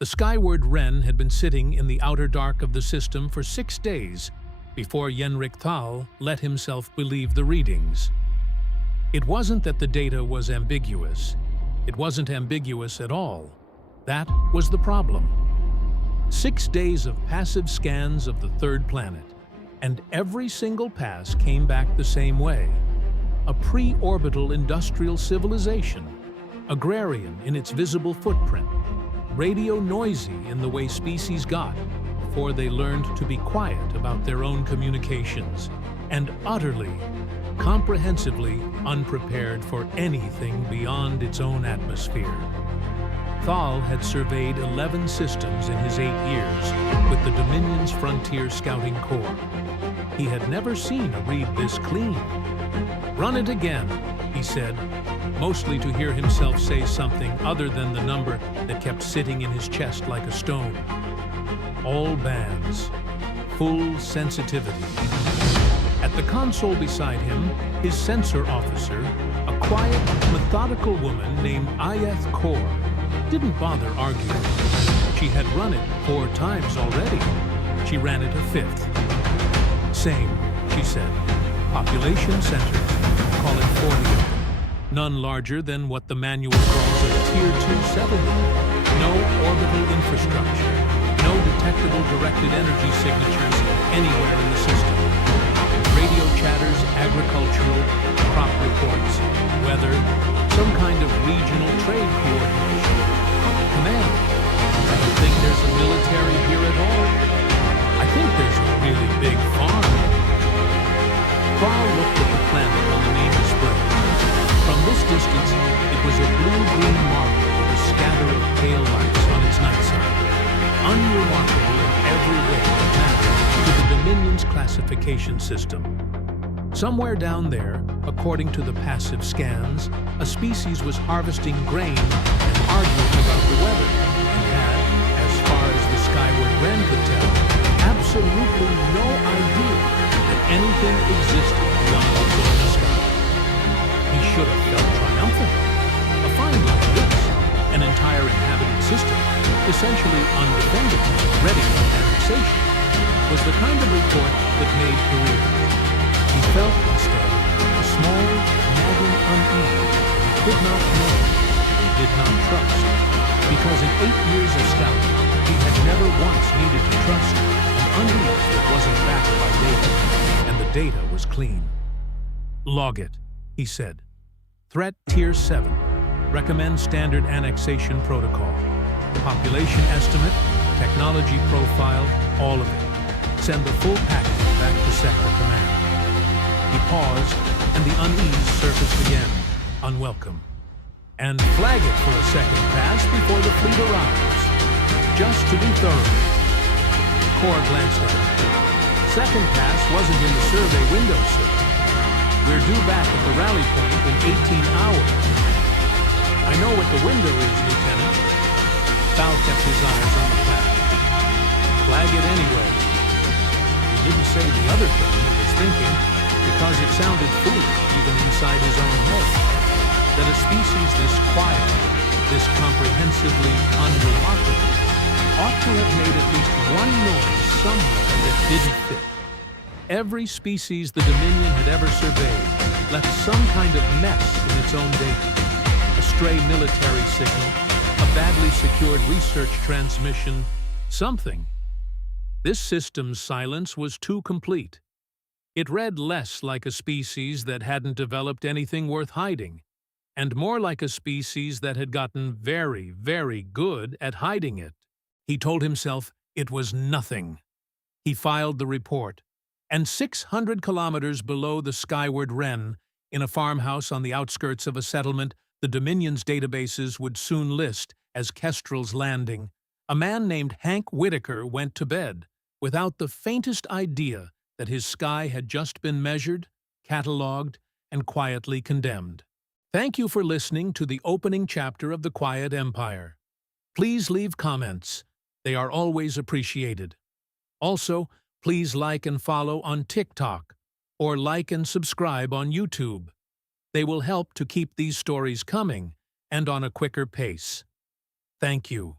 The skyward Wren had been sitting in the outer dark of the system for 6 days before Yenrik Thal let himself believe the readings. It wasn't that the data was ambiguous. It wasn't ambiguous at all. That was the problem. 6 days of passive scans of the third planet, and every single pass came back the same way. A pre-orbital industrial civilization, agrarian in its visible footprint, radio noisy in the way species got before they learned to be quiet about their own communications, and utterly, comprehensively unprepared for anything beyond its own atmosphere. Thal had surveyed 11 systems in his 8 years with the Dominion's Frontier Scouting Corps. He had never seen a read this clean. "Run it again," he said, mostly to hear himself say something other than the number that kept sitting in his chest like a stone. All bands, full sensitivity. At the console beside him, his sensor officer, a quiet, methodical woman named Ayeth Kaur, didn't bother arguing. She had run it 4 times already. She ran it a 5th. "Same," she said. "Population centers, call it 40 of them. None larger than what the manual calls a Tier 2 settlement. No orbital infrastructure. No detectable directed energy signatures anywhere in the system. Radio chatters, agricultural, crop reports, weather, some kind of regional trade coordination. Command, I don't think there's a military here at all. I think there's a really big farm." Thal looked at the planet on the main display. From this distance, it was a blue-green marble with a scatter of pale lights on its night side. Unremarkable in every way that mattered to the Dominion's classification system. Somewhere down there, according to the passive scans, a species was harvesting grain and arguing about the weather, and had, as far as the skyward Wren could tell, absolutely no idea that anything existed beyond what's in the sky. He should have felt triumphant. A find like this, an entire inhabited system, essentially undefended, ready for annexation, was the kind of report that made careers. He felt, instead, a small, nagging unease he could not know, he did not trust, because in 8 years of scouting, he had never once needed to trust an unease that wasn't backed by data, and the data was clean. "Log it," he said. "Threat Tier 7. Recommend standard annexation protocol. Population estimate, technology profile, all of it. Send the full package back to Sector Command." He paused, and the unease surfaced again, unwelcome. "And flag it for a second pass before the fleet arrives. Just to be thorough." Kaur glanced at him. "Second pass wasn't in the survey window, sir. We're due back at the rally point in 18 hours. I know what the window is, Lieutenant." Thal kept his eyes on the planet. "Flag it anyway." He didn't say the other thing he was thinking, because it sounded foolish even inside his own head. That a species this quiet, this comprehensively unremarkable, ought to have made at least one noise somewhere that didn't fit. Every species the Dominion had ever surveyed left some kind of mess in its own data. A stray military signal, a badly secured research transmission, something. This system's silence was too complete. It read less like a species that hadn't developed anything worth hiding, and more like a species that had gotten very, very good at hiding it. He told himself it was nothing. He filed the report, and 600 kilometers below the skyward Wren, in a farmhouse on the outskirts of a settlement the Dominion's databases would soon list as Kestrel's Landing, a man named Hank Whitaker went to bed without the faintest idea that his sky had just been measured, catalogued, and quietly condemned. Thank you for listening to the opening chapter of The Quiet Empire. Please leave comments. They are always appreciated. Also, please like and follow on TikTok, or like and subscribe on YouTube. They will help to keep these stories coming and on a quicker pace. Thank you.